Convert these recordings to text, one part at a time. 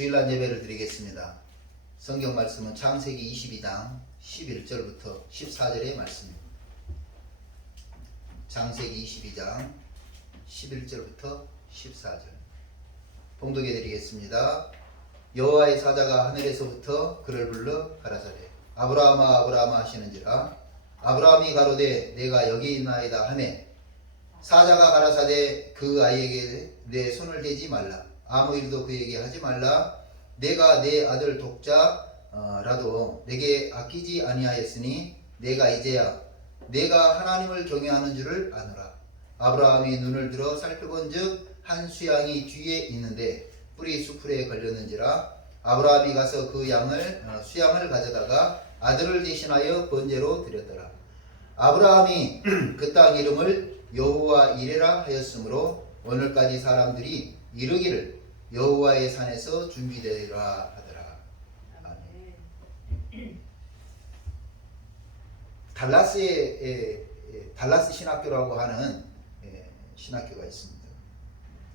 주일날 예배를 드리겠습니다. 성경 말씀은 창세기 22장 11절부터 14절의 말씀입니다. 창세기 22장 11절부터 14절 봉독해 드리겠습니다. 여호와의 사자가 하늘에서부터 그를 불러 가라사대 아브라함아 아브라함아 하시는지라 아브라함이 가로되 내가 여기 있나이다 하매 사자가 가라사대 그 아이에게 내 손을 대지 말라 아무 일도 그에게 하지 말라 내가 내 아들 독자라도 내게 아끼지 아니하였으니 내가 이제야 내가 하나님을 경외하는 줄을 아노라. 아브라함이 눈을 들어 살펴본즉 한 수양이 뒤에 있는데 뿔이 수풀에 걸렸는지라 아브라함이 가서 그 수양을 가져다가 아들을 대신하여 번제로 드렸더라. 아브라함이 그 땅 이름을 여호와 이레라 하였으므로 오늘까지 사람들이 이르기를 여호와의 산에서 준비되리라 하더라. 아멘. 달라스 신학교라고 하는 신학교가 있습니다.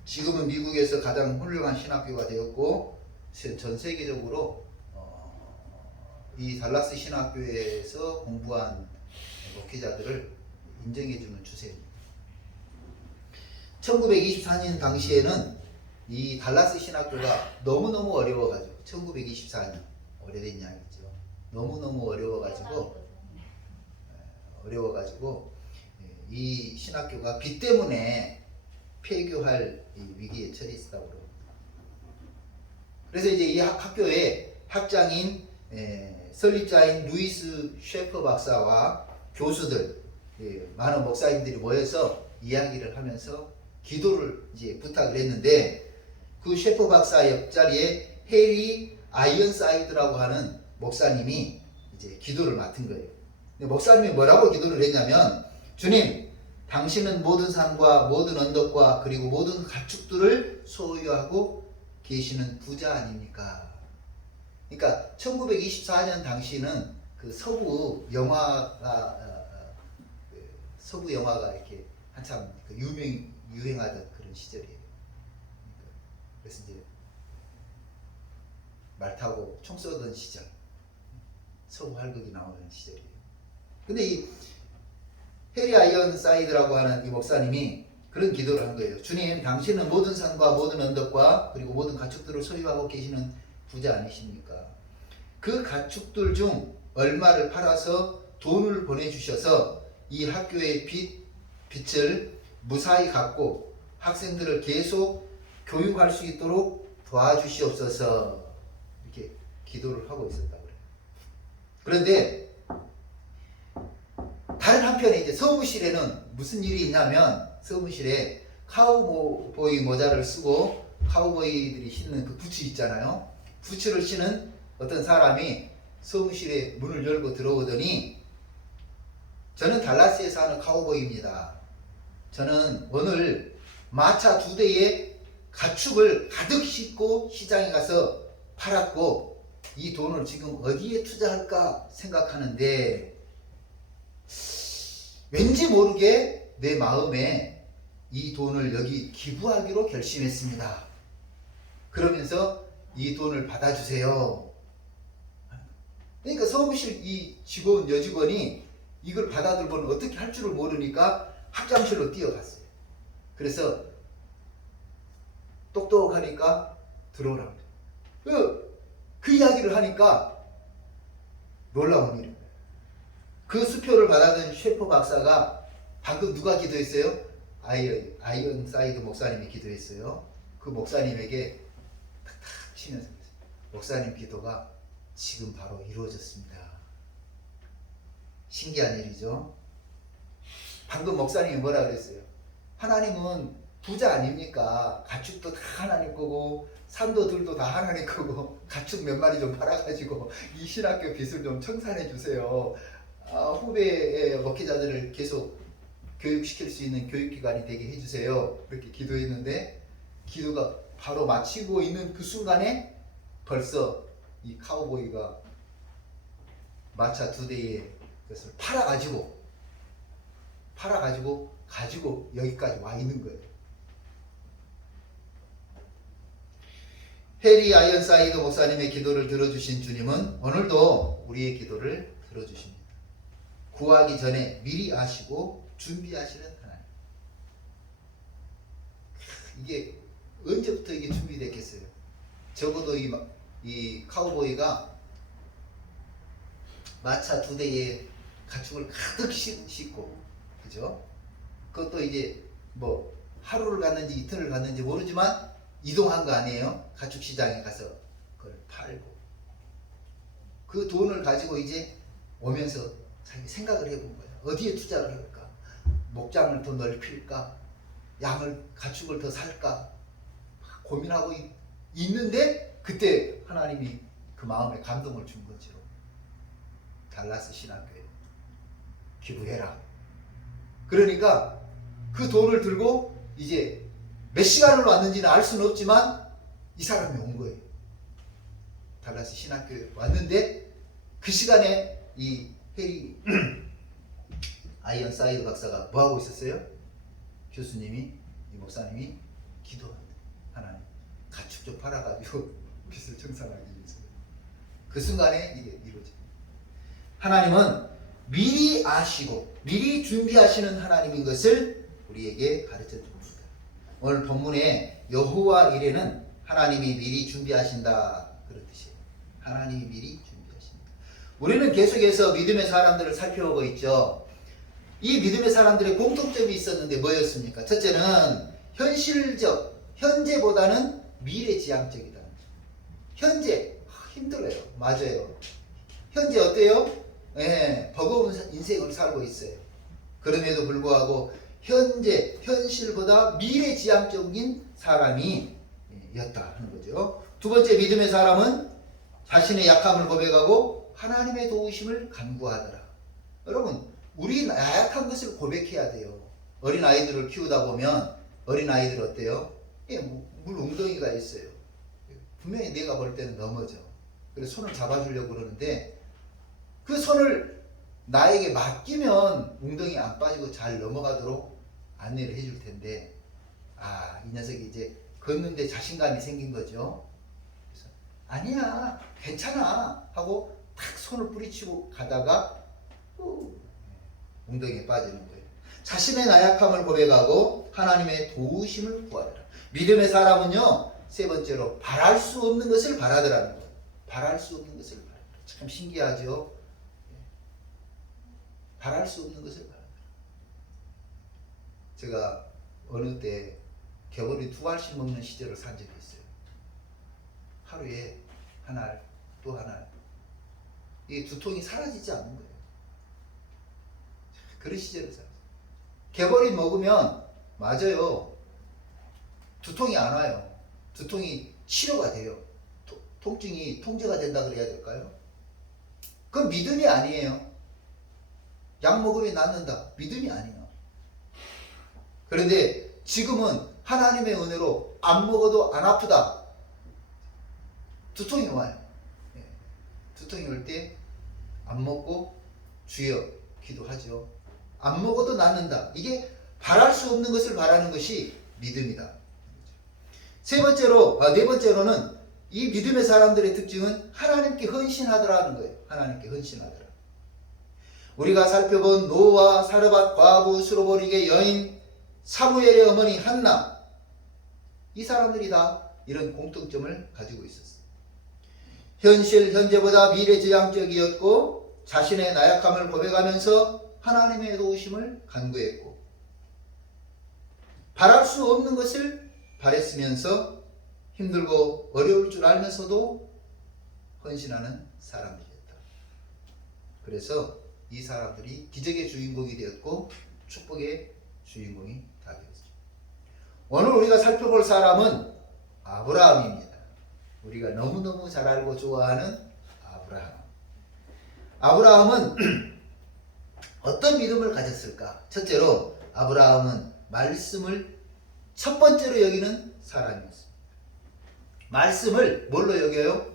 지금은 미국에서 가장 훌륭한 신학교가 되었고 전 세계적으로 이 달라스 신학교에서 공부한 목회자들을 인정해주는 추세입니다. 1924년 당시에는 이 달라스 신학교가 너무너무 어려워가지고 1924년 오래된 이야기죠. 너무너무 어려워가지고 이 신학교가 빚 때문에 폐교할 위기에 처했다고 그럽니다. 그래서 이제 이 학교에 학장인 설립자인 루이스 셰퍼 박사와 교수들 많은 목사님들이 모여서 이야기를 하면서 기도를 이제 부탁을 했는데 그 셰퍼 박사 옆자리에 해리 아이언사이드라고 하는 목사님이 이제 기도를 맡은 거예요. 근데 목사님이 뭐라고 기도를 했냐면 주님, 당신은 모든 산과 모든 언덕과 그리고 모든 가축들을 소유하고 계시는 부자 아닙니까? 그러니까 1924년 당시는 그 서부 영화가 이렇게 한참 유행하던 그런 시절이에요. 그래서 이제 말 타고 총 쏘던 시절, 서부 활극이 나오는 시절이에요. 근데 이 해리 아이언사이드라고 하는 이 목사님이 그런 기도를 한 거예요. 주님, 당신은 모든 산과 모든 언덕과 그리고 모든 가축들을 소유하고 계시는 부자 아니십니까? 그 가축들 중 얼마를 팔아서 돈을 보내주셔서 이 학교의 빚을 무사히 갚고 학생들을 계속 교육할 수 있도록 도와주시옵소서 이렇게 기도를 하고 있었다고 그래요. 그런데 다른 한편에 이제 서무실에는 무슨 일이 있냐면 서무실에 카우보이 모자를 쓰고 카우보이들이 신는 그 부츠 있잖아요. 부츠를 신은 어떤 사람이 서무실에 문을 열고 들어오더니 저는 달라스에 사는 카우보이입니다. 저는 오늘 마차 2대에 가축을 가득 싣고 시장에 가서 팔았고 이 돈을 지금 어디에 투자할까 생각하는데 왠지 모르게 내 마음에 이 돈을 여기 기부하기로 결심했습니다. 그러면서 이 돈을 받아주세요. 그러니까 서무실 이 여직원이 이걸 받아들고는 어떻게 할 줄을 모르니까 학장실로 뛰어갔어요. 그래서 똑똑하니까 들어오라고 그래요. 그 이야기를 하니까 놀라운 일이에요. 그 수표를 받아든 셰퍼 박사가 방금 누가 기도했어요? 아이언사이드 목사님이 기도했어요. 그 목사님에게 탁탁 치면서 목사님 기도가 지금 바로 이루어졌습니다. 신기한 일이죠. 방금 목사님이 뭐라 그랬어요? 하나님은 부자 아닙니까? 가축도 다 하나님 거고 산도 들도 다 하나님 거고 가축 몇 마리 좀 팔아가지고 이 신학교 빚을 좀 청산해 주세요. 후배의 목회자들을 계속 교육시킬 수 있는 교육기관이 되게 해주세요. 그렇게 기도했는데 기도가 바로 마치고 있는 그 순간에 벌써 이 카우보이가 마차 2대에 그것을 가지고 여기까지 와 있는 거예요. 해리 아이언사이드 목사님의 기도를 들어주신 주님은 오늘도 우리의 기도를 들어주십니다. 구하기 전에 미리 아시고 준비하시는 하나님. 이게 언제부터 이게 준비됐겠어요? 적어도 이 카우보이가 마차 2대에 가축을 가득 싣고, 그죠? 그것도 이제 뭐 하루를 갔는지 이틀을 갔는지 모르지만 이동한 거 아니에요? 가축 시장에 가서 그걸 팔고 그 돈을 가지고 이제 오면서 자기 생각을 해본 거예요. 어디에 투자를 할까? 목장을 더 넓힐까? 가축을 더 살까? 고민하고 있는데 그때 하나님이 그 마음에 감동을 준 거죠. 달라스 신학교에 기부해라. 그러니까 그 돈을 들고 이제 몇 시간을 왔는지는 알 수는 없지만 이 사람이 온 거예요. 달라스 신학교에 왔는데 그 시간에 이 해리 아이언사이드 박사가 뭐 하고 있었어요? 교수님이, 이 목사님이 기도한다. 하나님, 가축 좀 팔아가지고 빚을 청산하기 위해서. 그 순간에 이게 이루어집니다. 하나님은 미리 아시고 미리 준비하시는 하나님인 것을 우리에게 가르쳐 줍니다. 오늘 본문에 여호와 이레는 하나님이 미리 준비하신다, 그런 뜻이에요. 하나님이 미리 준비하신다. 우리는 계속해서 믿음의 사람들을 살펴보고 있죠. 이 믿음의 사람들의 공통점이 있었는데 뭐였습니까? 첫째는 현재보다는 미래지향적이다. 현재 힘들어요. 맞아요. 현재 어때요? 버거운 인생을 살고 있어요. 그럼에도 불구하고 현실보다 미래지향적인 사람이 였다 하는 거죠. 두 번째, 믿음의 사람은 자신의 약함을 고백하고 하나님의 도우심을 간구하더라. 여러분, 우리 나약한 것을 고백해야 돼요. 어린아이들을 키우다 보면 어린아이들 어때요? 물 웅덩이가 있어요. 분명히 내가 볼 때는 넘어져. 그래서 손을 잡아주려고 그러는데 그 손을 나에게 맡기면 웅덩이 안 빠지고 잘 넘어가도록 안내를 해줄 텐데, 이 녀석이 이제 걷는데 자신감이 생긴 거죠. 그래서 아니야, 괜찮아 하고 탁 손을 뿌리치고 가다가 웅덩이에 빠지는 거예요. 자신의 나약함을 고백하고 하나님의 도우심을 구하더라. 믿음의 사람은요, 세 번째로 바랄 수 없는 것을 바라더라는 거예요. 바랄 수 없는 것을 바라더라. 참 신기하죠. 바랄 수 없는 것을 바라더라. 제가 어느 때 겨울이 2알씩 먹는 시절을 산 적이 있어요. 하루에 한 알, 또 한 알. 이 두통이 사라지지 않는 거예요. 그런 시절을 살았어요. 개벌이 먹으면 맞아요. 두통이 안 와요. 두통이 치료가 돼요. 통증이 통제가 된다 그래야 될까요? 그건 믿음이 아니에요. 약 먹으면 낫는다. 믿음이 아니에요. 그런데 지금은 하나님의 은혜로 안 먹어도 안 아프다. 두통이 와요. 두통이 올 때 안 먹고 주여 기도하죠. 안 먹어도 낫는다. 이게 바랄 수 없는 것을 바라는 것이 믿음이다. 네 번째로는 이 믿음의 사람들의 특징은 하나님께 헌신하더라는 거예요. 하나님께 헌신하더라. 우리가 살펴본 노아, 사르밧, 과부, 수로보리게 여인, 사무엘의 어머니 한나, 이 사람들이 다 이런 공통점을 가지고 있었어요. 현재보다 미래지향적이었고 자신의 나약함을 고백하면서 하나님의 도우심을 간구했고 바랄 수 없는 것을 바랬으면서 힘들고 어려울 줄 알면서도 헌신하는 사람들이었다. 그래서 이 사람들이 기적의 주인공이 되었고 축복의 주인공이 다 되었습니다. 오늘 우리가 살펴볼 사람은 아브라함입니다. 우리가 너무너무 잘 알고 좋아하는 아브라함은 어떤 믿음을 가졌을까? 첫째로 아브라함은 말씀을 첫 번째로 여기는 사람이었습니다. 말씀을 뭘로 여겨요?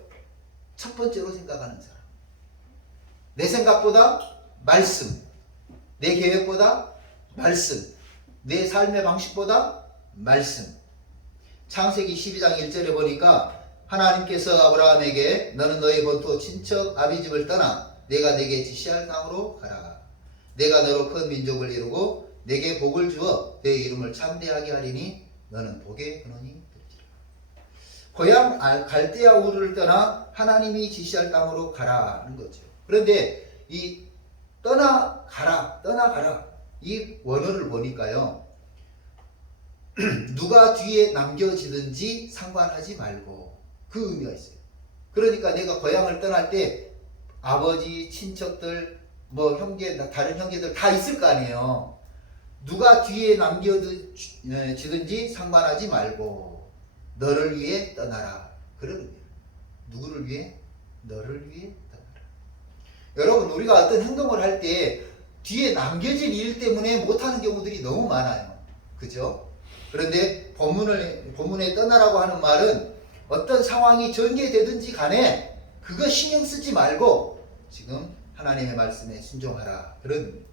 첫 번째로 생각하는 사람. 내 생각보다 말씀, 내 계획보다 말씀, 내 삶의 방식보다 말씀. 창세기 12장 1절에 보니까 하나님께서 아브라함에게 너는 너의 본토 친척 아비집을 떠나 내가 내게 지시할 땅으로 가라. 내가 너로 큰 민족을 이루고 내게 복을 주어 내 이름을 참대하게 하리니 너는 복의 근원이 되리라. 고향 갈대아 우르를 떠나 하나님이 지시할 땅으로 가라는 거죠. 그런데 이 떠나가라 이 원어를 보니까요, 누가 뒤에 남겨지든지 상관하지 말고 그 의미가 있어요. 그러니까 내가 고향을 떠날 때 아버지, 친척들, 뭐 형제, 다른 형제들 다 있을 거 아니에요. 누가 뒤에 남겨지든지 상관하지 말고 너를 위해 떠나라. 그런 의미예요. 누구를 위해? 너를 위해 떠나라. 여러분, 우리가 어떤 행동을 할 때 뒤에 남겨진 일 때문에 못하는 경우들이 너무 많아요. 그죠? 그런데 본문에 떠나라고 하는 말은 어떤 상황이 전개되든지 간에 그거 신경 쓰지 말고 지금 하나님의 말씀에 순종하라. 그런.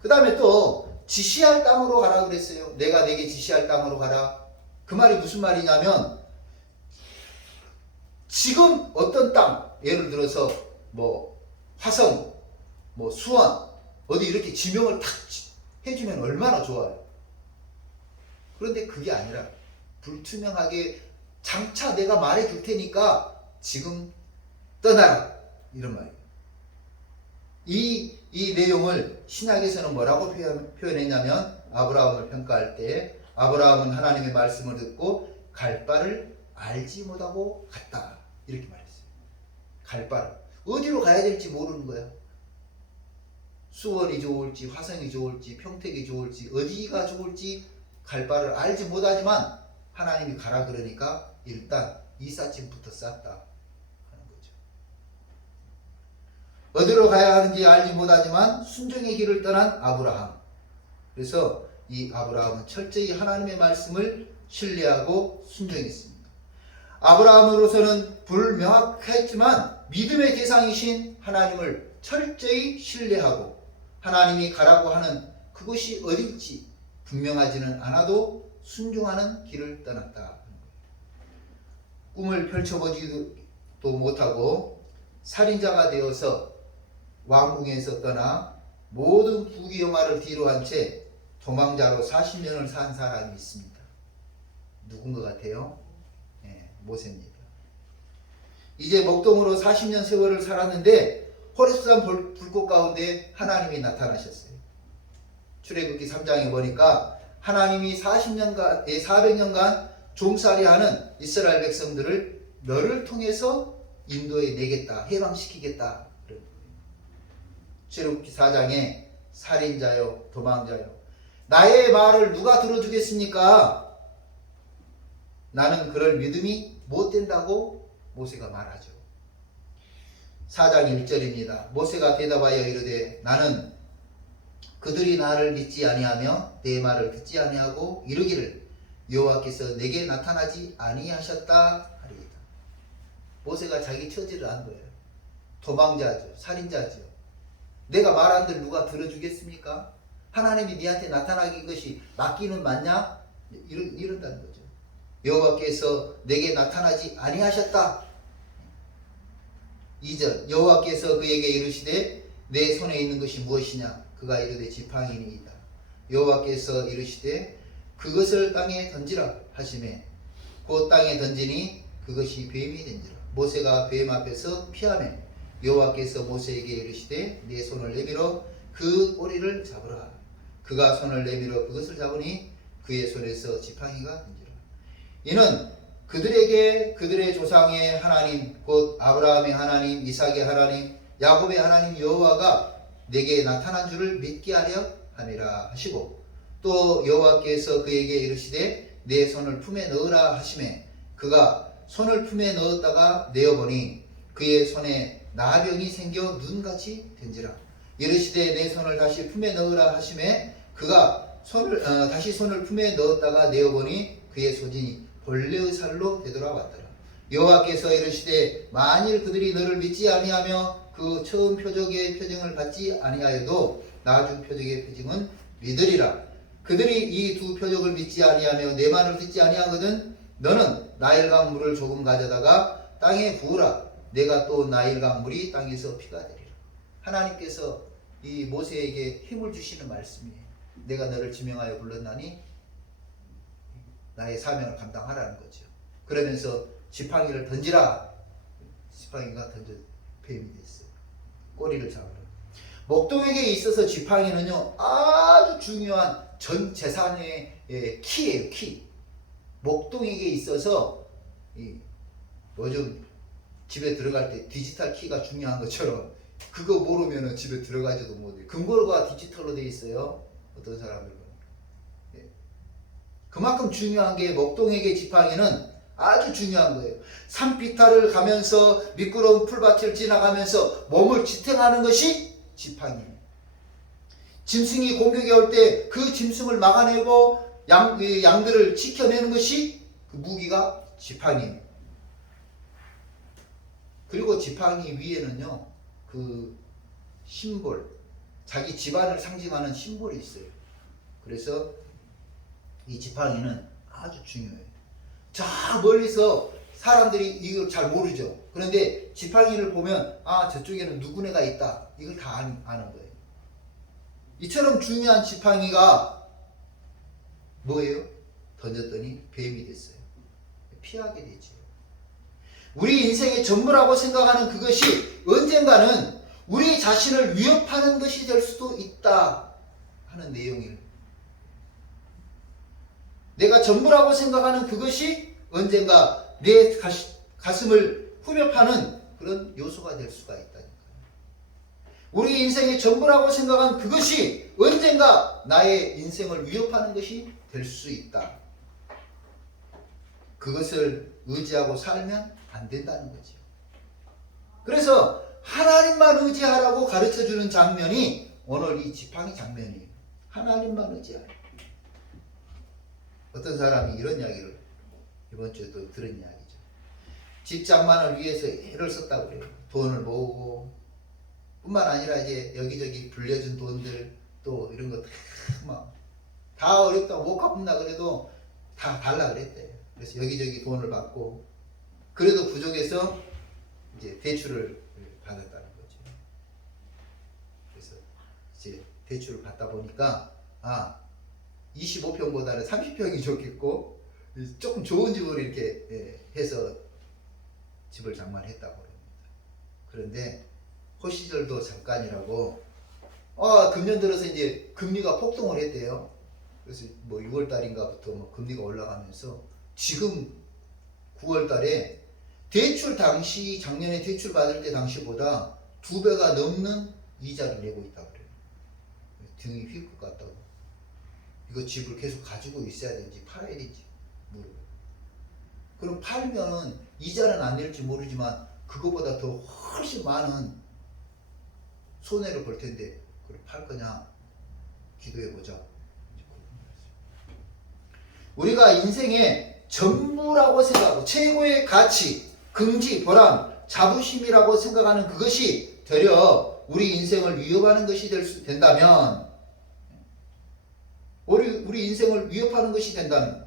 그 다음에 또 지시할 땅으로 가라 그랬어요. 내가 내게 지시할 땅으로 가라. 그 말이 무슨 말이냐면 지금 어떤 땅, 예를 들어서 뭐 화성, 뭐 수원, 어디 이렇게 지명을 탁 해주면 얼마나 좋아요. 그런데 그게 아니라 불투명하게 장차 내가 말해줄 테니까 지금 떠나라. 이런 말이에요. 이 내용을 신약에서는 뭐라고 표현했냐면 아브라함을 평가할 때 아브라함은 하나님의 말씀을 듣고 갈 바를 알지 못하고 갔다. 이렇게 말했어요. 갈 바를. 어디로 가야 될지 모르는 거야. 수원이 좋을지 화성이 좋을지 평택이 좋을지 어디가 좋을지 갈 바를 알지 못하지만 하나님이 가라 그러니까 일단 이삿짐부터 쌌다 하는 거죠. 어디로 가야 하는지 알지 못하지만 순종의 길을 떠난 아브라함. 그래서 이 아브라함은 철저히 하나님의 말씀을 신뢰하고 순종했습니다. 아브라함으로서는 불명확했지만 믿음의 대상이신 하나님을 철저히 신뢰하고 하나님이 가라고 하는 그곳이 어딜지 분명하지는 않아도 순종하는 길을 떠났다. 꿈을 펼쳐보지도 못하고 살인자가 되어서 왕궁에서 떠나 모든 부귀영화를 뒤로 한 채 도망자로 40년을 산 사람이 있습니다. 누군 것 같아요? 네, 모세입니다. 이제 목동으로 40년 세월을 살았는데 호렙산 불꽃 가운데 하나님이 나타나셨어요. 출애굽기 3장에 보니까 하나님이 400년간 종살이하는 이스라엘 백성들을 너를 통해서 인도해 내겠다, 해방시키겠다. 출애굽기 4장에 살인자요, 도망자요, 나의 말을 누가 들어주겠습니까? 나는 그럴 믿음이 못 된다고 모세가 말하죠. 4장 1절입니다. 모세가 대답하여 이르되 나는 그들이 나를 믿지 아니하며 내 말을 듣지 아니하고 이르기를 여호와께서 내게 나타나지 아니하셨다 하리이다. 모세가 자기 처지를 안 거예요. 도망자죠. 살인자죠. 내가 말한들 누가 들어주겠습니까? 하나님이 네한테 나타나기 것이 맞기는 맞냐? 이런다는 거죠. 여호와께서 내게 나타나지 아니하셨다. 2절 여호와께서 그에게 이르시되 내 손에 있는 것이 무엇이냐? 그가 이르되 지팡이니이다. 여호와께서 이르시되 그것을 땅에 던지라 하시매 곧 땅에 던지니 그것이 뱀이 된지라. 모세가 뱀 앞에서 피하매 여호와께서 모세에게 이르시되 내 손을 내밀어 그 꼬리를 잡으라. 그가 손을 내밀어 그것을 잡으니 그의 손에서 지팡이가 던지라. 이는 그들에게 그들의 조상의 하나님 곧 아브라함의 하나님, 이삭의 하나님, 야곱의 하나님 여호와가 내게 나타난 줄을 믿게 하려 함이라 하시고 또 여호와께서 그에게 이르시되 내 손을 품에 넣으라 하시매 그가 손을 품에 넣었다가 내어보니 그의 손에 나병이 생겨 눈같이 된지라. 이르시되 내 손을 다시 품에 넣으라 하시매 그가 다시 손을 품에 넣었다가 내어보니 그의 소진이 벌레의 살로 되돌아왔더라. 여호와께서 이르시되 만일 그들이 너를 믿지 아니하며 그 처음 표적의 표징을 받지 아니하여도 나중 표적의 표징은 믿으리라. 그들이 이 두 표적을 믿지 아니하며 내 말을 듣지 아니하거든 너는 나일강 물을 조금 가져다가 땅에 부으라. 내가 또 나일강 물이 땅에서 피가 되리라. 하나님께서 이 모세에게 힘을 주시는 말씀이에요. 내가 너를 지명하여 불렀나니 나의 사명을 감당하라는 거죠. 그러면서 지팡이를 던지라. 지팡이가 던져 뱀이 됐어요. 꼬리를 잡으라. 목동에게 있어서 지팡이는요 아주 중요한 전 재산의 키예요. 키. 목동에게 있어서 요즘 집에 들어갈 때 디지털 키가 중요한 것처럼 그거 모르면 집에 들어가지도 못해요. 금고가 디지털로 돼 있어요. 어떤 사람들은. 그만큼 중요한 게 목동에게 지팡이는 아주 중요한 거예요. 산비탈을 가면서 미끄러운 풀밭을 지나가면서 몸을 지탱하는 것이 지팡이에요. 짐승이 공격에 올 때 그 짐승을 막아내고 양들을 지켜내는 것이 그 무기가 지팡이에요. 그리고 지팡이 위에는요 그 심볼, 자기 집안을 상징하는 심볼이 있어요. 그래서 이 지팡이는 아주 중요해요. 저 멀리서 사람들이 이걸 잘 모르죠. 그런데 지팡이를 보면 아 저쪽에는 누구네가 있다. 이걸 다 아는 거예요. 이처럼 중요한 지팡이가 뭐예요? 던졌더니 뱀이 됐어요. 피하게 되죠. 우리 인생의 전부라고 생각하는 그것이 언젠가는 우리 자신을 위협하는 것이 될 수도 있다 하는 내용이에요. 내가 전부라고 생각하는 그것이 언젠가 내 가슴을 후벼파는 그런 요소가 될 수가 있다니까요. 우리 인생의 전부라고 생각한 그것이 언젠가 나의 인생을 위협하는 것이 될 수 있다. 그것을 의지하고 살면 안 된다는 거죠. 그래서 하나님만 의지하라고 가르쳐주는 장면이 오늘 이 지팡이 장면이에요. 하나님만 의지하라. 어떤 사람이 이런 이야기를 이번 주에 또 들은 이야기죠. 집장만을 위해서 애를 썼다고 그래요. 돈을 모으고 뿐만 아니라 이제 여기저기 불려준 돈들 또 이런 거 다 어렵다고 못 갚는다 그래도 다 달라 그랬대요. 그래서 여기저기 돈을 받고 그래도 부족해서 이제 대출을 받았다는 거죠. 그래서 이제 대출을 받다 보니까 25평보다는 30평이 좋겠고 조금 좋은 집으로 이렇게 해서 집을 장만했다고 합니다. 그런데 그 시절도 잠깐이라고 금년 들어서 이제 금리가 폭등을 했대요. 그래서 뭐 6월달인가부터 뭐 금리가 올라가면서 지금 9월달에 대출 당시 작년에 대출 받을 때 당시보다 2배가 넘는 이자를 내고 있다고 그래요. 등이 휠 것 같다고. 이거 집을 계속 가지고 있어야 되는지 팔아야 되는지 모르고. 그럼 팔면 이자는 안 낼지 모르지만 그거보다 더 훨씬 많은 손해를 볼 텐데 그걸 팔 거냐 기도해 보자. 우리가 인생의 전부라고 생각하고 최고의 가치, 긍지, 보람, 자부심이라고 생각하는 그것이 되려 우리 인생을 위협하는 것이 된다면 우리 인생을 위협하는 것이 된다면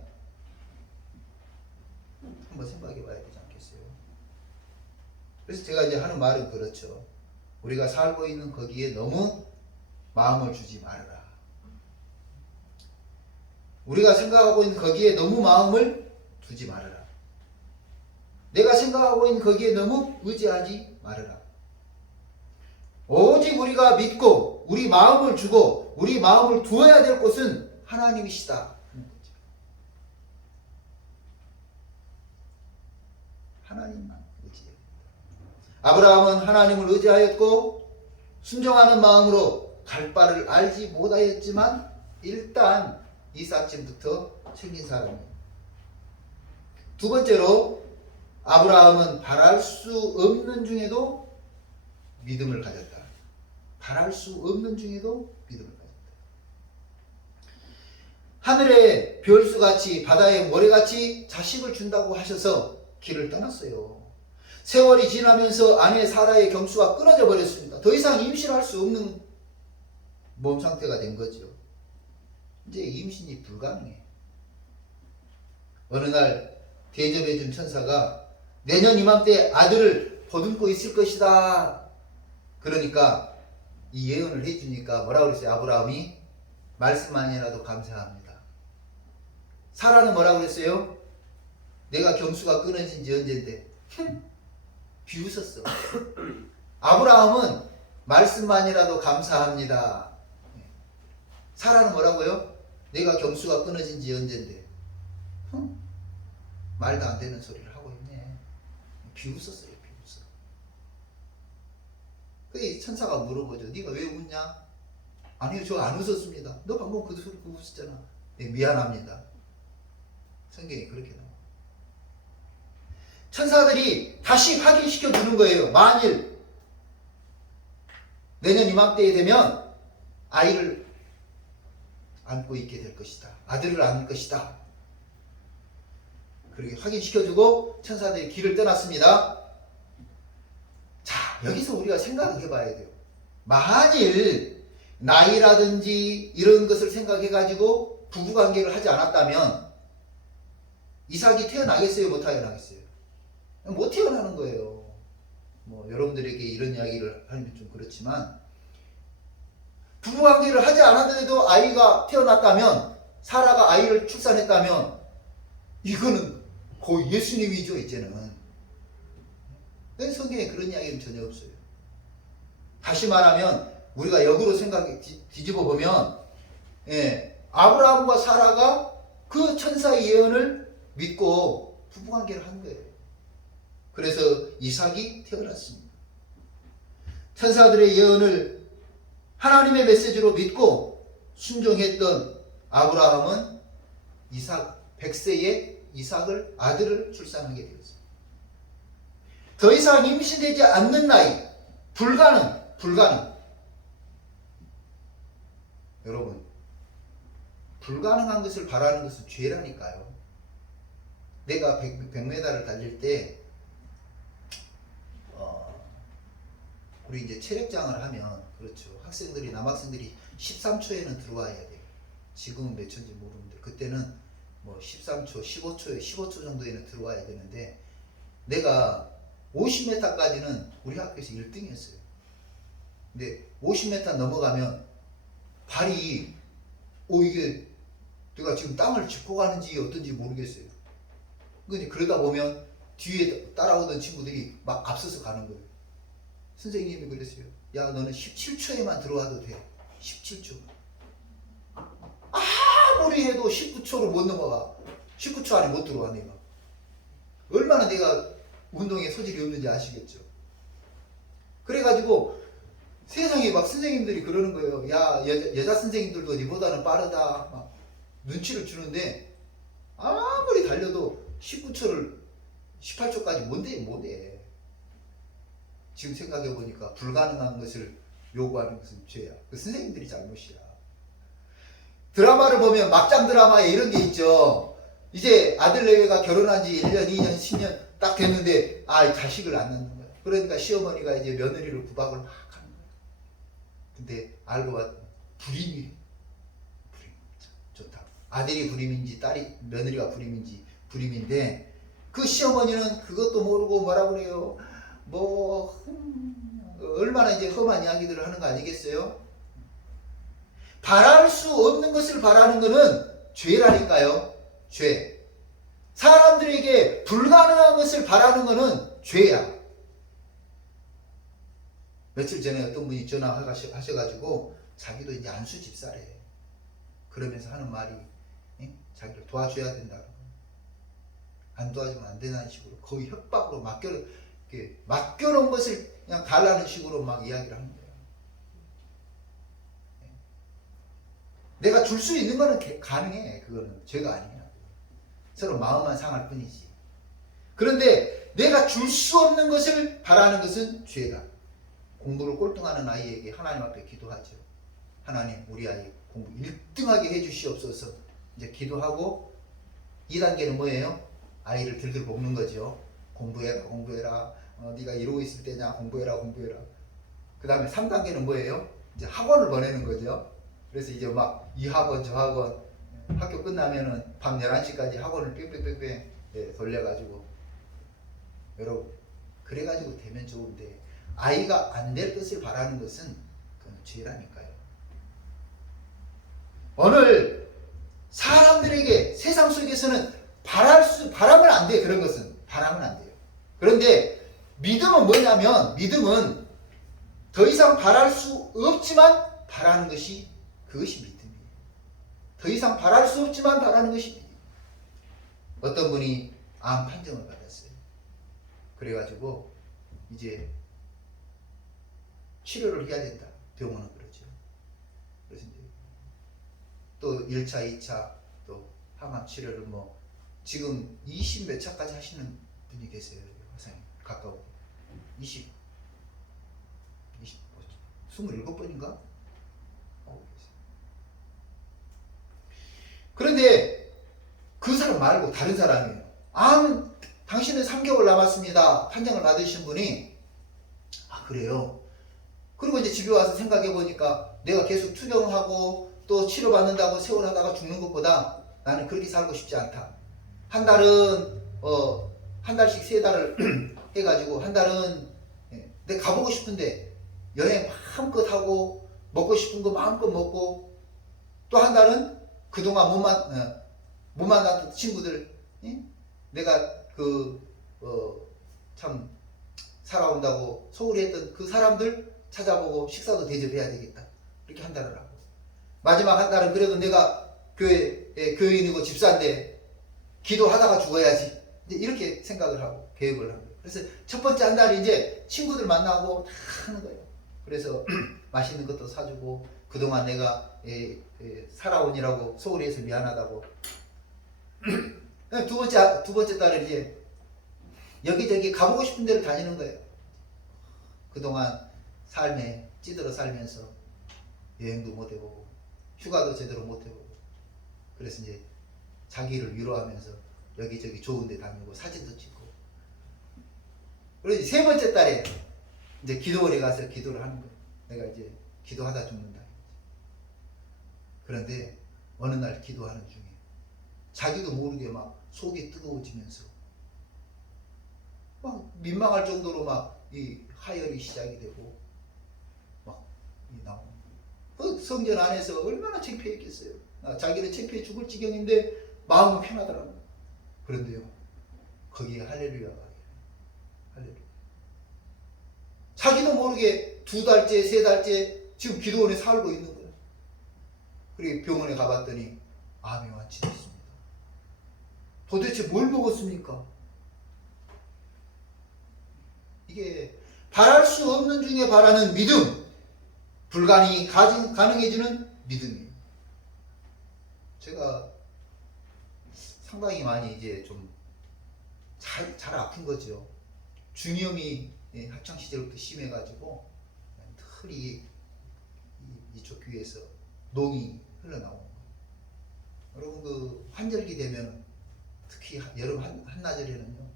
한번 생각해 봐야 되지 않겠어요? 그래서 제가 이제 하는 말은 그렇죠. 우리가 살고 있는 거기에 너무 마음을 주지 말아라. 우리가 생각하고 있는 거기에 너무 마음을 두지 말아라. 내가 생각하고 있는 거기에 너무 의지하지 말아라. 오직 우리가 믿고 우리 마음을 주고 우리 마음을 두어야 될 곳은 하나님이시다. 하나님만 의지해요. 아브라함은 하나님을 의지하였고 순종하는 마음으로 갈 바를 알지 못하였지만 일단 이삭집부터 챙긴 사람이에요. 두 번째로 아브라함은 바랄 수 없는 중에도 믿음을 가졌다. 바랄 수 없는 중에도 믿음을 가졌다. 하늘의 별수같이 바다의 모래같이 자식을 준다고 하셔서 길을 떠났어요. 세월이 지나면서 아내 사라의 경수가 끊어져 버렸습니다. 더 이상 임신할 수 없는 몸 상태가 된 거죠. 이제 임신이 불가능해. 어느 날 대접해준 천사가 내년 이맘때 아들을 보듬고 있을 것이다. 그러니까 이 예언을 해주니까 뭐라고 그랬어요? 아브라함이 말씀만이라도 감사합니다. 사라는 뭐라고 그랬어요? 내가 경수가 끊어진 지 언젠데 비웃었어. 아브라함은 말씀만이라도 감사합니다. 사라는 뭐라고요? 내가 경수가 끊어진 지 언젠데 말도 안 되는 소리를 하고 있네. 비웃었어요. 비웃어. 그 천사가 물어보죠. 네가 왜 웃냐? 아니요, 저 안 웃었습니다. 너 방금 그 소리 웃었잖아. 네, 미안합니다. 성경이 그렇게 나와. 천사들이 다시 확인시켜 주는 거예요. 만일 내년 이맘때에 되면 아이를 안고 있게 될 것이다. 아들을 안을 것이다. 그렇게 확인시켜주고 천사들이 길을 떠났습니다. 자, 여기서 우리가 생각을 해봐야 돼요. 만일 나이라든지 이런 것을 생각해가지고 부부관계를 하지 않았다면 이삭이 태어나겠어요? 못 태어나겠어요? 못 태어나는 거예요. 뭐 여러분들에게 이런 이야기를 하면 좀 그렇지만 부부관계를 하지 않았는데도 아이가 태어났다면, 사라가 아이를 출산했다면 이거는 거의 예수님이죠. 이제는 성경에 그런 이야기는 전혀 없어요. 다시 말하면 우리가 역으로 뒤집어 보면 아브라함과 사라가 그 천사의 예언을 믿고 부부관계를 한 거예요. 그래서 이삭이 태어났습니다. 천사들의 예언을 하나님의 메시지로 믿고 순종했던 아브라함은 이삭 100세에 이삭을 아들을 출산하게 되었습니다. 더 이상 임신되지 않는 나이, 불가능. 여러분, 불가능한 것을 바라는 것은 죄라니까요. 내가 100m를 달릴 때 우리 이제 체력장을 하면, 그렇죠, 남학생들이 13초에는 들어와야 돼요. 지금은 몇 초인지 모르는데 그때는 뭐 13초, 15초 정도에는 들어와야 되는데, 내가 50m까지는 우리 학교에서 1등이었어요. 근데 50m 넘어가면 발이 이게 내가 지금 땅을 짚고 가는지 어떤지 모르겠어요. 근데 그러다 보면 뒤에 따라오던 친구들이 막 앞서서 가는 거예요. 선생님이 그랬어요. 야, 너는 17초에만 들어와도 돼. 17초. 아무리 해도 19초로 못 넘어가. 19초 안에 못 들어와 내가. 얼마나 내가 운동에 소질이 없는지 아시겠죠. 그래가지고 세상에 막 선생님들이 그러는 거예요. 야, 여자 선생님들도 니보다는 빠르다. 막 눈치를 주는데 아무리 달려도 19초를 18초까지 못해. 지금 생각해보니까 불가능한 것을 요구하는 것은 죄야. 그 선생님들이 잘못이야. 드라마를 보면 막장 드라마에 이런 게 있죠. 이제 아들 내외가 결혼한 지 1년, 2년, 10년 딱 됐는데 자식을 안 낳는 거야. 그러니까 시어머니가 이제 며느리를 구박을 막 하는 거야. 근데 알고 봤더니 불임이래. 불임. 좋다. 아들이 불임인지 며느리가 불임인데 그 시어머니는 그것도 모르고 뭐라 그래요. 얼마나 이제 험한 이야기들을 하는 거 아니겠어요? 바랄 수 없는 것을 바라는 것은 죄라니까요. 죄. 사람들에게 불가능한 것을 바라는 것은 죄야. 며칠 전에 어떤 분이 전화하셔가지고 자기도 이제 안수 집사래. 그러면서 하는 말이 자기를 도와줘야 된다고. 안 도와주면 안 되는 식으로 거의 협박으로 맡겨놓은 것을 그냥 달라는 식으로 막 이야기를 하는 거예요. 내가 줄 수 있는 거는 가능해. 그거는 죄가 아니야. 서로 마음만 상할 뿐이지. 그런데 내가 줄 수 없는 것을 바라는 것은 죄다. 공부를 꼴등하는 아이에게 하나님 앞에 기도하죠. 하나님, 우리 아이 공부 1등하게 해주시옵소서. 이제 기도하고 2단계는 뭐예요? 아이를 들들 볶는 거죠. 공부해라. 네가 이러고 있을 때냐? 공부해라. 그 다음에 3단계는 뭐예요? 이제 학원을 보내는 거죠. 그래서 이제 막 이 학원 저 학원, 학교 끝나면은 밤 11시까지 학원을 뺑뺑뺑뺑 돌려가지고 여러분 그래가지고 되면 좋은데 아이가 안 될 것을 바라는 것은 그건 죄라니까요. 오늘 사람들에게 세상 속에서는 바라면 안 돼요. 그런 것은 바라면 안 돼요. 그런데 믿음은 뭐냐면 믿음은 더 이상 바랄 수 없지만 바라는 것이 그것이 믿음이에요. 더 이상 바랄 수 없지만 바라는 것이 믿음이에요. 어떤 분이 암 판정을 받았어요. 그래가지고 이제 치료를 해야 된다. 병원은 그러죠. 그래서 이제 또 1차, 2차 또 항암 치료를 뭐 지금 20 몇 차까지 하시는 분이 계세요. 화상에 가까워 27번인가? 그런데 그 사람 말고 다른 사람이에요. 당신은 3개월 남았습니다. 판정을 받으신 분이 그래요. 그리고 이제 집에 와서 생각해 보니까 내가 계속 투병하고 또 치료받는다고 세월하다가 죽는 것보다 나는 그렇게 살고 싶지 않다. 한 달은 한 달씩 3달을 해가지고 한 달은 내가 가보고 싶은데 여행 마음껏 하고 먹고 싶은 거 마음껏 먹고 또 한 달은 그동안 못 만났던 친구들 내가 참 살아온다고 소홀히 했던 그 사람들 찾아보고 식사도 대접해야 되겠다. 이렇게 한 달을 하고 마지막 한 달은 그래도 내가 교회인이고 집사인데 기도하다가 죽어야지. 이제 이렇게 생각을 하고 계획을 하고 그래서 첫 번째 한 달이 이제 친구들 만나고 다 하는 거예요. 그래서 맛있는 것도 사주고 그동안 내가 살아오니라고 소홀히 해서 미안하다고. 두 번째 달은 이제 여기저기 가보고 싶은 데를 다니는 거예요. 그동안 삶에 찌들어 살면서 여행도 못 해보고 휴가도 제대로 못 해보고 그래서 이제 자기를 위로하면서 여기저기 좋은 데 다니고 사진도 찍고 그리고 세 번째 달에 이제 기도원에 가서 기도를 하는 거예요. 내가 이제 기도하다 죽는다. 그런데 어느 날 기도하는 중에 자기도 모르게 막 속이 뜨거워지면서 막 민망할 정도로 막 이 하혈이 시작이 되고 막 나오는 그 성전 안에서 얼마나 창피했겠어요. 자기는 창피해 죽을 지경인데 마음은 편하더라고요. 그런데요 거기에 할렐루야가 할렐루야. 자기도 모르게 2달째 3달째 지금 기도원에 살고 있는 거예요. 그리고 병원에 가봤더니 암이 완치됐습니다. 도대체 뭘 먹었습니까? 이게 바랄 수 없는 중에 바라는 믿음, 불가능이 가능해지는 믿음이에요. 제가 상당히 많이 이제 좀 잘 아픈 거죠. 중이염이 학창 시절부터 심해가지고 털이 이쪽 귀에서 농이 흘러나오는 거예요. 여러분 그 환절기 되면 특히 여름 한나절에는요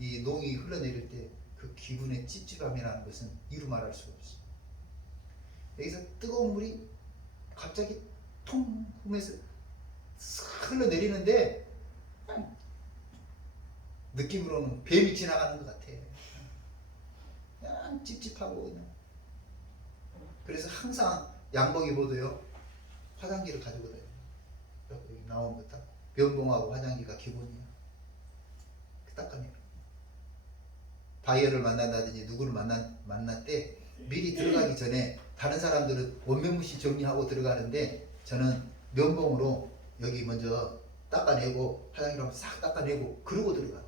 이 농이 흘러내릴 때 그 기분의 찝찝함이라는 것은 이루 말할 수가 없어요. 여기서 뜨거운 물이 갑자기 통 하면서 흘러내리는데 느낌으로는 뱀이 지나가는 것 같아. 그냥 찝찝하고 그냥. 그래서 항상 양복 입어도요 화장지를 가지고 다녀요. 여기 나온 거 딱 면봉하고 화장지가 기본이야. 닦아내요. 바이어를 만난다든지 누구를 만날 때 미리 들어가기 전에 다른 사람들은 원면무시 정리하고 들어가는데 저는 면봉으로 여기 먼저 닦아내고 화장이랑 싹 닦아내고 그러고 들어가요.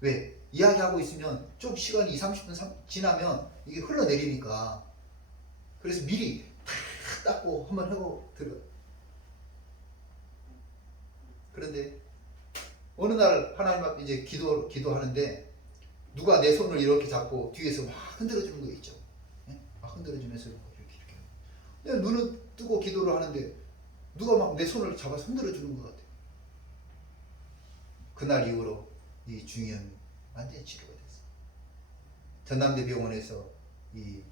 왜? 이야기하고 있으면 좀 시간이 20-30분 지나면 이게 흘러내리니까. 그래서 미리 탁 닦고 한번 하고 들어가요. 그런데 어느 날 하나님 앞에 이제 기도하는데 누가 내 손을 이렇게 잡고 뒤에서 막 흔들어주는 거 있죠. 막 흔들어주면서 이렇게. 내가 눈을 뜨고 기도를 하는데 누가 막 내 손을 잡아서 흔들어주는 것 같아요. 그날 이후로 이 중이염이 완전히 치료가 됐어요. 전남대병원에서 이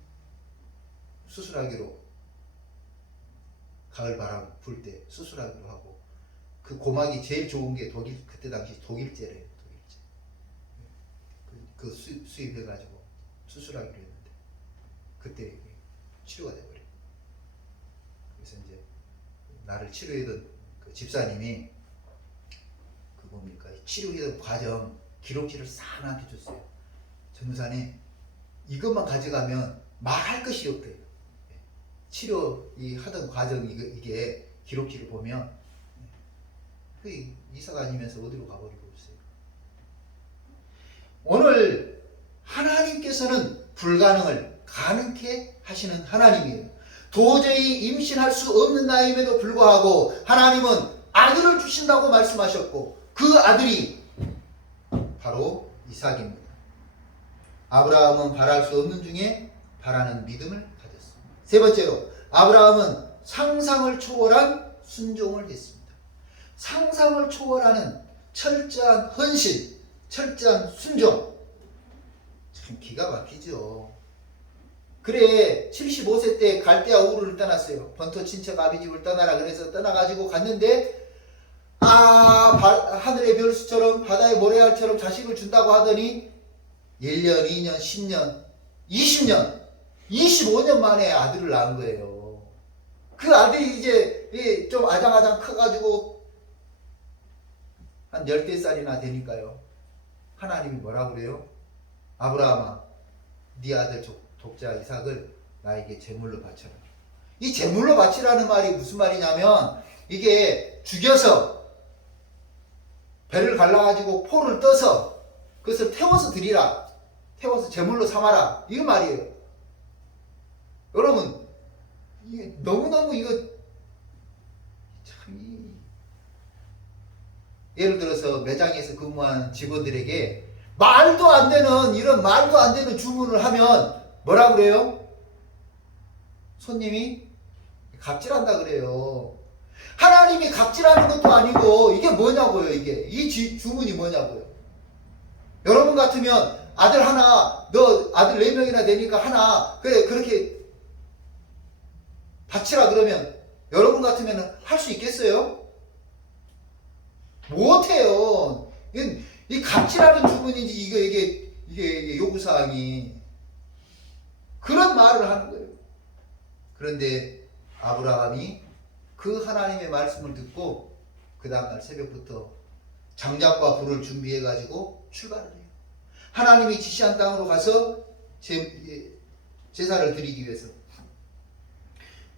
수술하기로 가을 바람 불 때 수술하기로 하고 그 고막이 제일 좋은 게 그때 당시 독일제래요. 독일제. 그 수입해가지고 수술하기로 했는데 그때 이게 치료가 돼버려. 그래서 이제 나를 치료하던 그 집사님이 그 뭡니까 치료하던 과정 기록지를 싹 나한테 줬어요. 전무사님 이것만 가져가면 말할 것이 없대요. 치료 이 하던 과정 이게 기록지를 보면 그 이사가 아니면서 어디로 가버리고 있어요. 오늘 하나님께서는 불가능을 가능케 하시는 하나님이에요. 도저히 임신할 수 없는 나이임에도 불구하고 하나님은 아들을 주신다고 말씀하셨고 그 아들이 바로 이삭입니다. 아브라함은 바랄 수 없는 중에 바라는 믿음을 가졌습니다. 세 번째로 아브라함은 상상을 초월한 순종을 했습니다. 상상을 초월하는 철저한 헌신, 철저한 순종. 참 기가 막히죠. 그래 75세 때 갈대아 우르를 떠났어요. 본토 친척 아비집을 떠나라 그래서 떠나가지고 갔는데 하늘의 별수처럼 바다의 모래알처럼 자식을 준다고 하더니 1년, 2년, 10년, 20년, 25년 만에 아들을 낳은 거예요. 그 아들이 이제 좀 아장아장 커가지고 한 10대 살이나 되니까요. 하나님이 뭐라고 그래요? 아브라함아, 네 아들 독자 이삭을 나에게 제물로 바쳐라. 이 제물로 바치라는 말이 무슨 말이냐면 이게 죽여서 배를 갈라가지고 포를 떠서 그것을 태워서 드리라. 태워서 제물로 삼아라. 이거 말이에요. 여러분 이게 너무너무 이거 참 예를 들어서 매장에서 근무하는 직원들에게 말도 안 되는 이런 말도 안 되는 주문을 하면 뭐라 그래요? 손님이 갑질한다 그래요. 하나님이 갑질하는 것도 아니고 이게 뭐냐고요. 이게 이 주문이 뭐냐고요. 여러분 같으면 아들 하나 너 아들 4명이나 되니까 하나 그래 그렇게 바치라 그러면 여러분 같으면 할 수 있겠어요? 못해요. 이 갑질하는 주문인지 이게 요구사항이 그런 말을 하는 거예요. 그런데 아브라함이 그 하나님의 말씀을 듣고 그 다음날 새벽부터 장작과 불을 준비해 가지고 출발을 해요. 하나님이 지시한 땅으로 가서 제사를 드리기 위해서.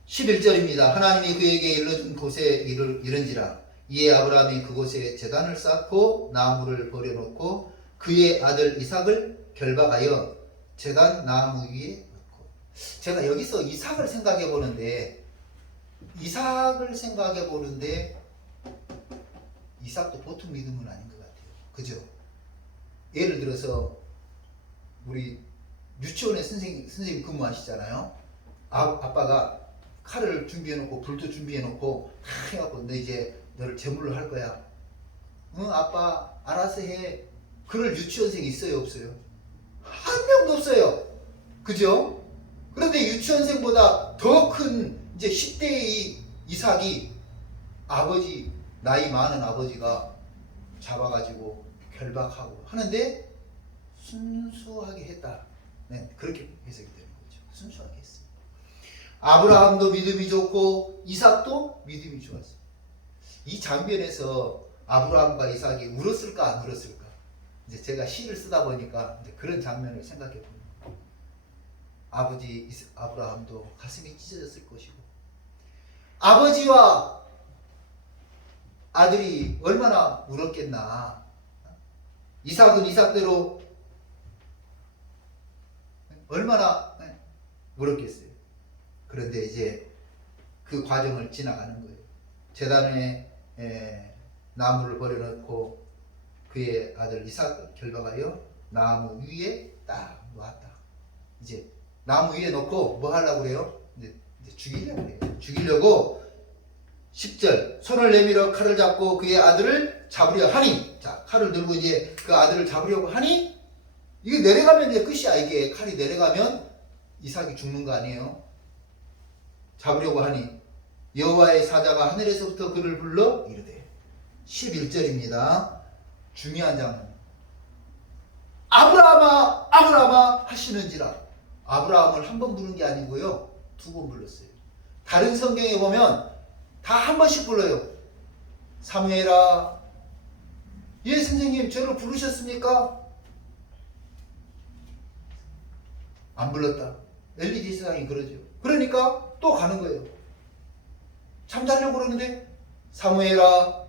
11절입니다. 하나님이 그에게 일러준 곳에 이른지라 이에 아브라함이 그곳에 제단을 쌓고 나무를 버려놓고 그의 아들 이삭을 결박하여 제단 나무 위에 놓고. 제가 여기서 이삭을 생각해 보는데 이삭도 보통 믿음은 아닌 것 같아요. 그죠? 예를 들어서 우리 유치원에 선생님 근무하시잖아요. 아빠가 칼을 준비해놓고 불도 준비해놓고 다 해갖고 너 이제 너를 제물로 할 거야. 응 아빠 알아서 해. 그럴 유치원생이 있어요 없어요? 한 명도 없어요. 그죠? 그런데 유치원생보다 더 큰 이제 10대의 이삭이 아버지 나이 많은 아버지가 잡아가지고 결박하고 하는데 순수하게 했다. 네, 그렇게 해석이 되는 거죠. 순수하게 했어요. 아브라함도 믿음이 좋고 이삭도 믿음이 좋았어요. 이 장면에서 아브라함과 이삭이 울었을까 안 울었을까? 이제 제가 시를 쓰다 보니까 이제 그런 장면을 생각해 봅니다. 아버지 아브라함도 가슴이 찢어졌을 것이고 아버지와 아들이 얼마나 울었겠나. 이삭은 이삭대로 얼마나 울었겠어요. 그런데 이제 그 과정을 지나가는 거예요. 제단에 나무를 버려놓고 그의 아들 이삭을 결박하여 나무 위에 딱 놓았다. 이제 나무 위에 놓고 뭐 하려고 그래요? 이제 죽이려고 그래요. 죽이려고 10절 손을 내밀어 칼을 잡고 그의 아들을 잡으려 하니, 자 칼을 들고 이제 그 아들을 잡으려고 하니 이게 내려가면 이제 끝이야. 이게 칼이 내려가면 이삭이 죽는 거 아니에요? 잡으려고 하니 여호와의 사자가 하늘에서부터 그를 불러 이르되 11절입니다. 중요한 장면. 아브라함아 아브라함아 하시는지라. 아브라함을 한 번 부른 게 아니고요, 2번 불렀어요. 다른 성경에 보면 다 한 번씩 불러요. 사무엘아, 예 선생님 저를 부르셨습니까? 안 불렀다. 엘리 제사장이 그러죠. 그러니까 또 가는 거예요. 잠자려고 그러는데 사무엘아,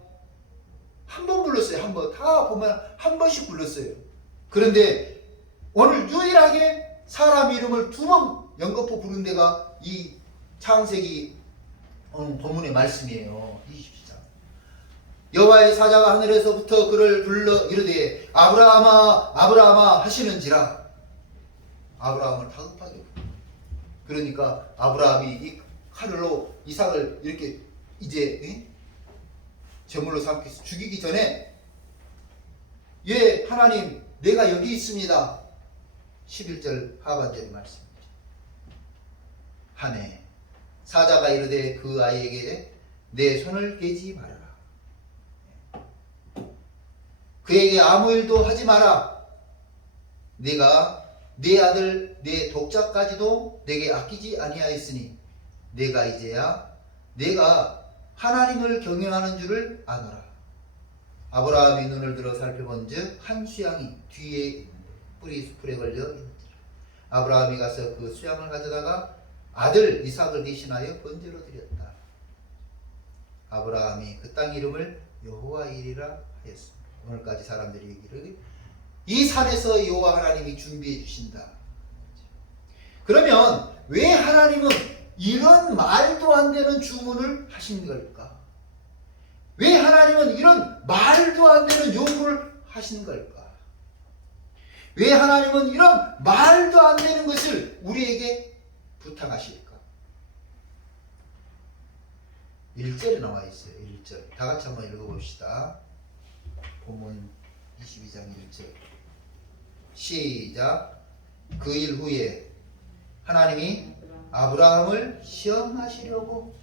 한 번 불렀어요. 한 번. 다 보면 한 번씩 불렀어요. 그런데 오늘 유일하게 사람 이름을 2번 연거푸 부른 데가 이 창세기 본문의 말씀이에요. 20장. 여호와의 사자가 하늘에서부터 그를 불러 이르되 아브라함아 아브라함아 하시는지라. 아브라함을 다급하게 불러. 그러니까 아브라함이 이 칼로 이삭을 이렇게 이제 제물로 삼기 죽이기 전에, 예 하나님 내가 여기 있습니다. 11절 하반절의 말씀입니다. 하네 사자가 이르되 그 아이에게 내 손을 대지 말아라. 그에게 아무 일도 하지 마라. 네가 네 아들 네 독자까지도 내게 아끼지 아니하였으니 내가 이제야 내가 하나님을 경외하는 줄을 아노라. 아브라함이 눈을 들어 살펴본즉 한 수양이 뒤에 뿌리 수풀에 걸려 있는지라. 아브라함이 가서 그 수양을 가져다가 아들 이삭을 대신하여 번제로 드렸다. 아브라함이 그 땅 이름을 여호와 이리라 하였습니다. 오늘까지 사람들이 얘기를 이 산에서 여호와 하나님이 준비해 주신다. 그러면 왜 하나님은 이런 말도 안 되는 주문을 하신 걸까? 왜 하나님은 이런 말도 안 되는 요구를 하신 걸까? 왜 하나님은 이런 말도 안 되는 것을 우리에게 부탁하실까? 1절에 나와 있어요. 1절. 다 같이 한번 읽어봅시다. 본문 22장 1절. 시작. 그 일 후에 하나님이 아브라함을 시험하시려고.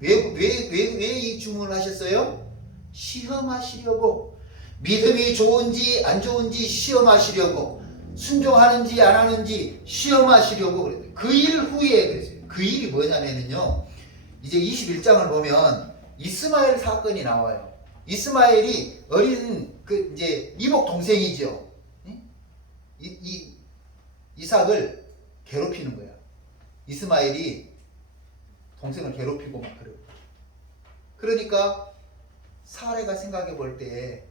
왜 이 주문을 하셨어요? 시험하시려고. 믿음이 좋은지 안 좋은지 시험하시려고, 순종하는지 안 하는지 시험하시려고 그랬어요. 그 일 후에 그랬어요. 그 일이 뭐냐면요, 이제 21장을 보면 이스마엘 사건이 나와요. 이스마엘이 어린 그 이제 이복 동생이죠. 이삭을 괴롭히는 거야. 이스마엘이 동생을 괴롭히고 막 그러고. 그러니까 사레가 생각해 볼 때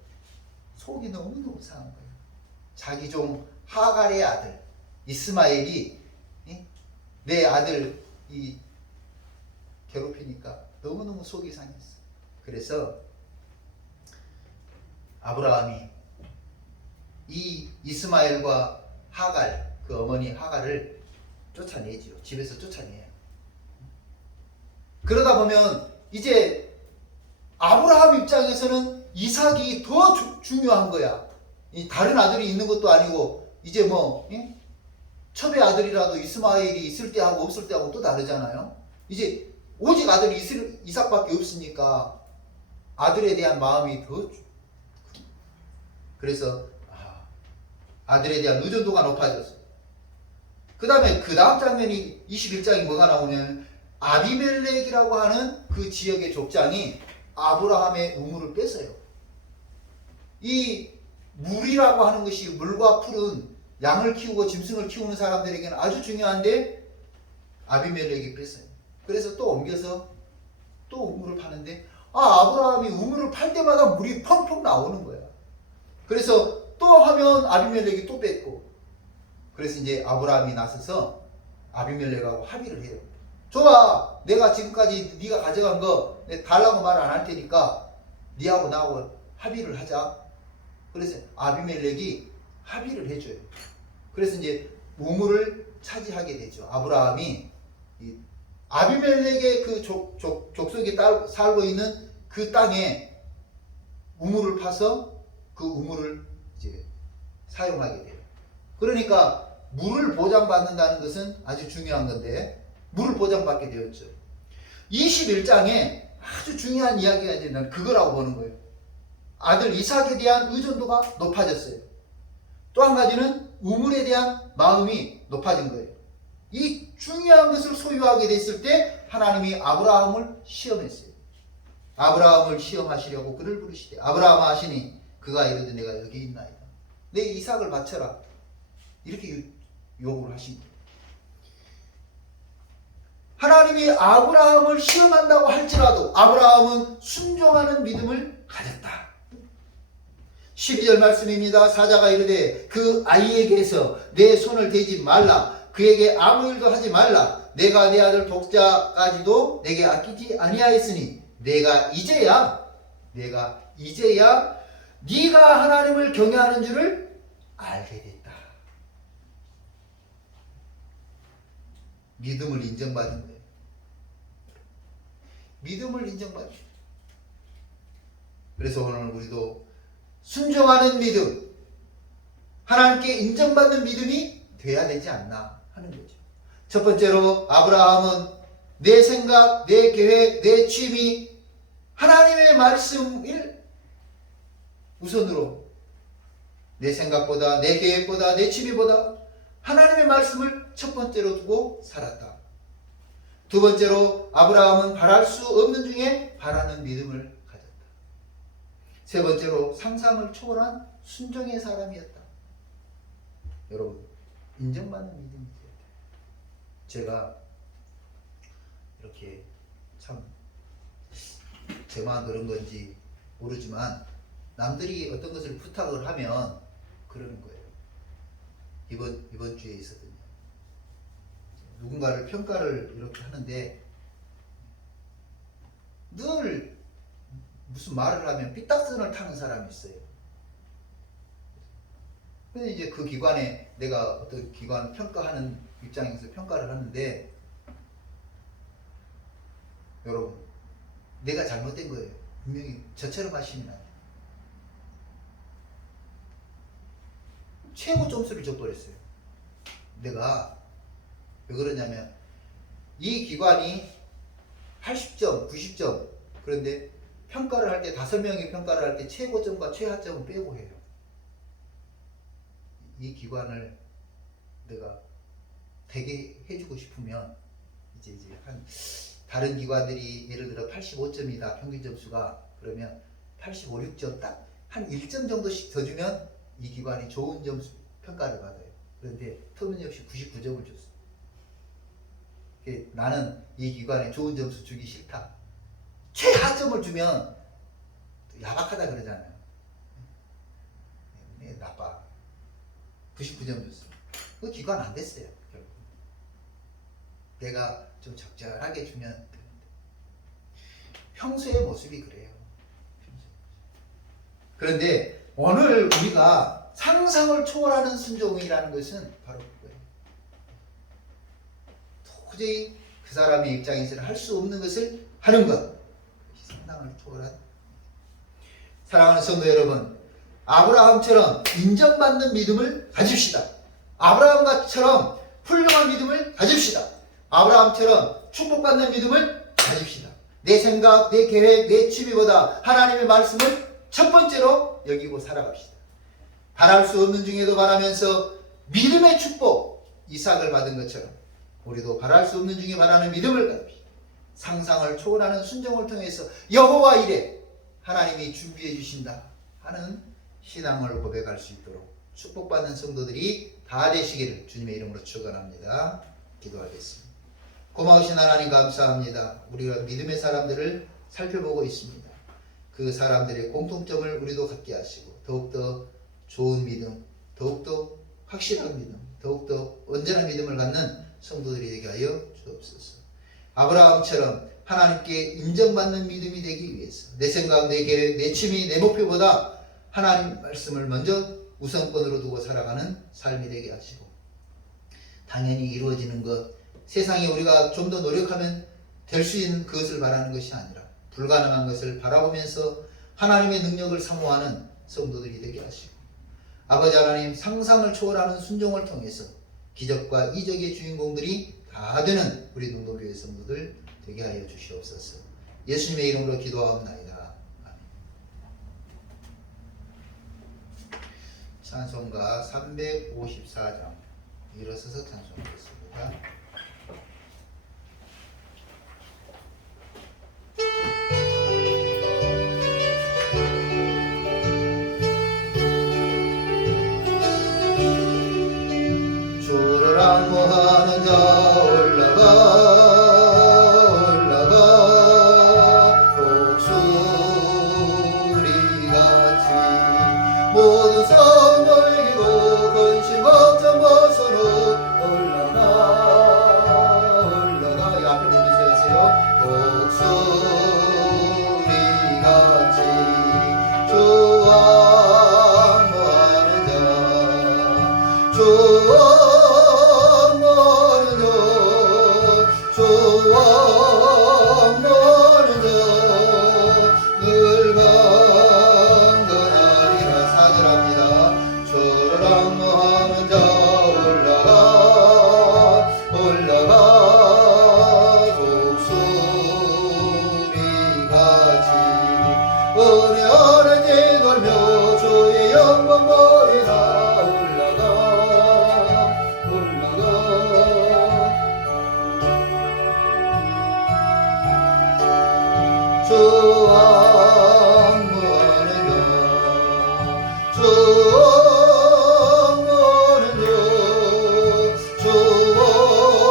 속이 너무너무 상한 거예요. 자기 종 하갈의 아들 이스마엘이 내 아들 이 괴롭히니까 너무너무 속이 상했어. 그래서 아브라함이 이 이스마엘과 하갈, 그 어머니 하갈을 쫓아내지요. 집에서 쫓아내요. 그러다 보면 이제 아브라함 입장에서는 이삭이 더 중요한 거야. 이 다른 아들이 있는 것도 아니고, 이제 뭐 첩의 아들이라도 이스마엘이 있을 때하고 없을 때하고 또 다르잖아요. 이제 오직 아들이 이삭밖에 없으니까 아들에 대한 마음이 더, 그래서 아들에 대한 의존도가 높아졌어. 그 다음에 그 다음 장면이 21장이 뭐가 나오면 아비멜렉이라고 하는 그 지역의 족장이 아브라함의 우물을 뺐어요. 이 물이라고 하는 것이, 물과 풀은 양을 키우고 짐승을 키우는 사람들에게는 아주 중요한데 아비멜렉이 뺐어요. 그래서 또 옮겨서 또 우물을 파는데 아브라함이 우물을 팔 때마다 물이 펑펑 나오는 거야. 그래서 또 하면 아비멜렉이 또 뺐고, 그래서 이제 아브라함이 나서서 아비멜렉하고 합의를 해요. 좋아, 내가 지금까지 네가 가져간 거 달라고 말 안 할 테니까 네하고 나하고 합의를 하자. 그래서 아비멜렉이 합의를 해줘요. 그래서 이제 우물을 차지하게 되죠. 아브라함이 아비멜렉의 그 족속이 살고 있는 그 땅에 우물을 파서 그 우물을 이제 사용하게 돼요. 그러니까 물을 보장받는다는 것은 아주 중요한 건데 물을 보장받게 되었죠. 21장에 아주 중요한 이야기가 이제 난 그거라고 보는 거예요. 아들 이삭에 대한 의존도가 높아졌어요. 또 한 가지는 우물에 대한 마음이 높아진 거예요. 이 중요한 것을 소유하게 됐을 때 하나님이 아브라함을 시험했어요. 아브라함을 시험하시려고 그를 부르시되 아브라함아 하시니 그가 이르되 내가 여기 있나이다. 내 이삭을 바쳐라. 이렇게 요구를 하신 거예요. 하나님이 아브라함을 시험한다고 할지라도 아브라함은 순종하는 믿음을 가졌다. 12절 말씀입니다. 사자가 이르되 그 아이에게서 내 손을 대지 말라. 그에게 아무 일도 하지 말라. 내가 내 아들 독자까지도 내게 아끼지 아니하였으니 내가 이제야 네가 하나님을 경외하는 줄을 알게 됐다. 믿음을 인정받은 거예요. 믿음을 인정받은 거예요. 그래서 오늘 우리도 순종하는 믿음, 하나님께 인정받는 믿음이 돼야 되지 않나 하는 거죠. 첫 번째로 아브라함은 내 생각, 내 계획, 내 취미, 하나님의 말씀을 우선으로 내 생각보다, 내 계획보다, 내 취미보다 하나님의 말씀을 첫 번째로 두고 살았다. 두 번째로 아브라함은 바랄 수 없는 중에 바라는 믿음을 가졌다. 세 번째로 상상을 초월한 순종의 사람이었다. 여러분, 인정받는 믿음이 돼야 돼요. 제가 이렇게 참 제만 그런 건지 모르지만 남들이 어떤 것을 부탁을 하면 그러는 거예요. 이번 주에 있었거든요. 누군가를 평가를 이렇게 하는데 늘 무슨 말을 하면 삐딱선을 타는 사람이 있어요. 근데 이제 그 기관에 내가 어떤 기관 평가하는 입장에서 평가를 하는데 여러분 내가 잘못된 거예요. 분명히 저처럼 하시면 안 돼요. 최고 점수를 줘버렸어요. 내가 왜 그러냐면 이 기관이 80점, 90점 그런데 평가를 할 때 5명이 평가를 할 때 최고점과 최하점은 빼고 해요. 이 기관을 내가 되게 해주고 싶으면 이제 한 다른 기관들이 예를 들어 85점이다 평균 점수가 그러면 85, 6점 딱 한 1점 정도씩 더 주면 이 기관이 좋은 점수 평가를 받아요. 그런데 터무니없이 99점을 줬어. 나는 이 기관에 좋은 점수 주기 싫다. 최하점을 주면 야박하다 그러잖아요. 나빠. 99점 줬어. 그 기관 안 됐어요. 결국. 내가 좀 적절하게 주면 되는데. 평소의 모습이 그래요. 그런데 오늘 우리가 상상을 초월하는 순종이라는 것은 바로 그거예요. 도저히 그 사람의 입장에서는 할 수 없는 것을 하는 것. 상상을 초월한. 사랑하는 성도 여러분, 아브라함처럼 인정받는 믿음을 가집시다. 아브라함처럼 훌륭한 믿음을 가집시다. 아브라함처럼 축복받는 믿음을 가집시다. 내 생각, 내 계획, 내 취미보다 하나님의 말씀을 첫 번째로 여기고 살아갑시다. 바랄 수 없는 중에도 바라면서 믿음의 축복, 이삭을 받은 것처럼 우리도 바랄 수 없는 중에 바라는 믿음을 가집시다. 상상을 초월하는 순종을 통해서 여호와 이래 하나님이 준비해 주신다 하는 신앙을 고백할 수 있도록 축복받는 성도들이 다 되시기를 주님의 이름으로 축원합니다. 기도하겠습니다. 고마우신 하나님 감사합니다. 우리가 믿음의 사람들을 살펴보고 있습니다. 그 사람들의 공통점을 우리도 갖게 하시고 더욱더 좋은 믿음, 더욱더 확실한 믿음, 더욱더 온전한 믿음을 갖는 성도들이 되게 하여 주옵소서. 아브라함처럼 하나님께 인정받는 믿음이 되기 위해서 내 생각, 내 계획, 내 취미, 내 목표보다 하나님 말씀을 먼저 우선권으로 두고 살아가는 삶이 되게 하시고 당연히 이루어지는 것, 세상에 우리가 좀 더 노력하면 될 수 있는 그것을 바라는 것이 아니라 불가능한 것을 바라보면서 하나님의 능력을 사모하는 성도들이 되게 하시고 아버지 하나님 상상을 초월하는 순종을 통해서 기적과 이적의 주인공들이 다 되는 우리 능동교회 성도들 되게 하여 주시옵소서. 예수님의 이름으로 기도하옵나이다. 아멘. 찬송가 354장 일어서서 찬송하겠습니다. 주를 악무하는 자 올라가 독수리같이 모든 성 멀기고 근심 걱정 벗어놓 올라가 이 앞에 보면서 하세요. 독수리같이 주와 악무하는 자 주와 늘 강건하리라. 사절합니다. 주를 악무하는 자 올라가 독수리같이 은혜 안에 뛰놀며 주의 영광 보리라. 주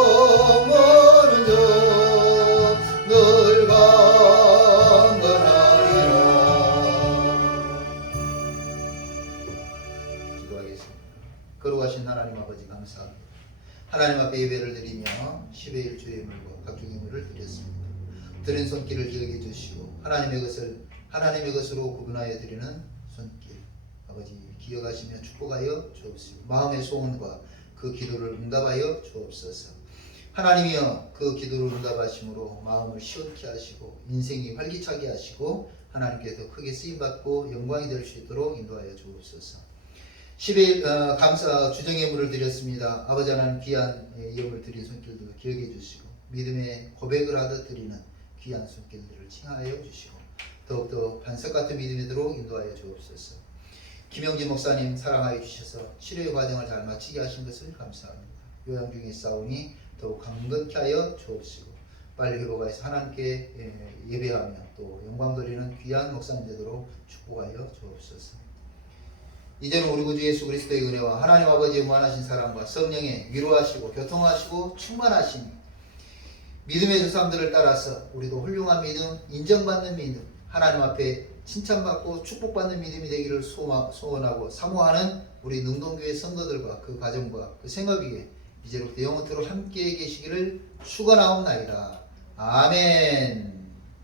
악무하는 자 늘 강건하리라. 기도하겠습니다. 거룩하신 하나님 아버지 감사합니다. 하나님 앞에 예배를 드리며 10의 일주의 물과 각종의 물을 드렸습니다. 드린 손길을 기억해 주시고 하나님의 것으로 구분하여 드리는 손길 아버지 기억하시며 축복하여 주옵시고 마음의 소원과 그 기도를 응답하여 주옵소서. 하나님이여 그 기도를 응답하심으로 마음을 시원케 하시고 인생이 활기차게 하시고 하나님께 더 크게 쓰임받고 영광이 될 수 있도록 인도하여 주옵소서. 10일 감사 주정의 물을 드렸습니다. 아버지 하나님 귀한 예물 드린 손길도 기억해 주시고 믿음의 고백을 하듯 드리는 귀한 손길들을 칭하여 주시고 더욱더 반석 같은 믿음이도록 인도하여 주옵소서. 김영진 목사님 사랑하여 주셔서 치료의 과정을 잘 마치게 하신 것을 감사합니다. 요양 중에 싸우니 더욱 강건케 하여 주옵시고 빨리 회복하여서 하나님께 예배하며 또 영광 돌리는 귀한 목사님 되도록 축복하여 주옵소서. 이제는 우리 구주 예수 그리스도의 은혜와 하나님 아버지의 무한하신 사랑과 성령의 위로하시고 교통하시고 충만하신 믿음의 주 사람들을 따라서 우리도 훌륭한 믿음, 인정받는 믿음, 하나님 앞에 칭찬받고 축복받는 믿음이 되기를 소원하고 사모하는 우리 능동교회 성도들과 그 가정과 그 생업 위에 이제부터 영원토록 함께 계시기를 축원하옵나이다. 아멘.